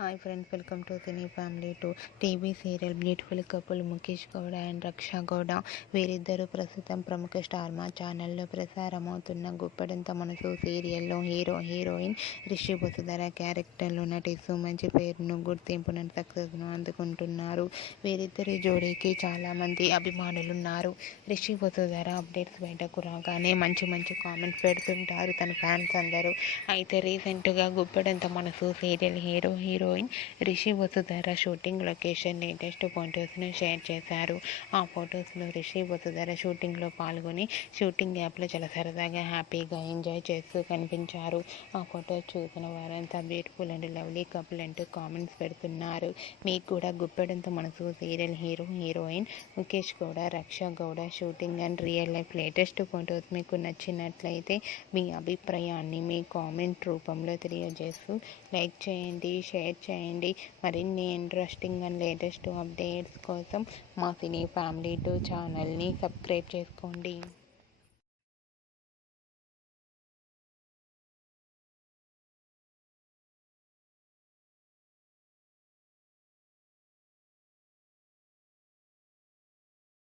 Hi friends, welcome to Cine Family to TV serial beautiful couple Mukesh Gowda and Raksha Gowda. వీరిద్దరూ ప్రస్తుతం ప్రముఖ star మా ఛానల్లో ప్రసారమవుతున్న గుప్పెడంత మనసు సీరియల్లో హీరోయిన్ రిషి వసుధర క్యారెక్టర్లో నటిస్తూ మంచి పేరును, గుర్తింపును, సక్సెస్ను అందుకుంటున్నారు. వీరిద్దరి జోడీకి చాలామంది అభిమానులున్నారు. రిషి వసుధర అప్డేట్స్ బయటకు రాగానే మంచి కామెంట్స్ పెడుతుంటారు తన ఫ్యాన్స్ అందరూ. అయితే రీసెంట్గా Guppedantha Manasu serial heroine Rishi Vasudhara shooting location latest ఫొటోస్ను షేర్ చేశారు. ఆ ఫొటోస్లో రిషి వసుధర షూటింగ్లో పాల్గొని షూటింగ్ యాప్లో చాలా సరదాగా హ్యాపీగా ఎంజాయ్ చేస్తూ కనిపించారు. ఆ ఫొటోస్ చూసిన వారంతా బ్యూటిఫుల్ అండ్ లవ్లీ కపుల్ అంటూ కామెంట్స్ పెడుతున్నారు. మీకు కూడా Guppedantha Manasu serial heroine Mukesh Gowda, Raksha Gowda shooting and real life latest photos మీకు నచ్చినట్లయితే మీ అభిప్రాయాన్ని మీ కామెంట్ రూపంలో తెలియజేస్తూ లైక్ చేయండి, షేర్ చేయండి. మరిన్ని ఇంట్రెస్టింగ్ అండ్ లేటెస్ట్ అప్డేట్స్ కోసం మా సినీ ఫ్యామిలీ 2 ఛానల్ని సబ్స్క్రైబ్ చేసుకోండి.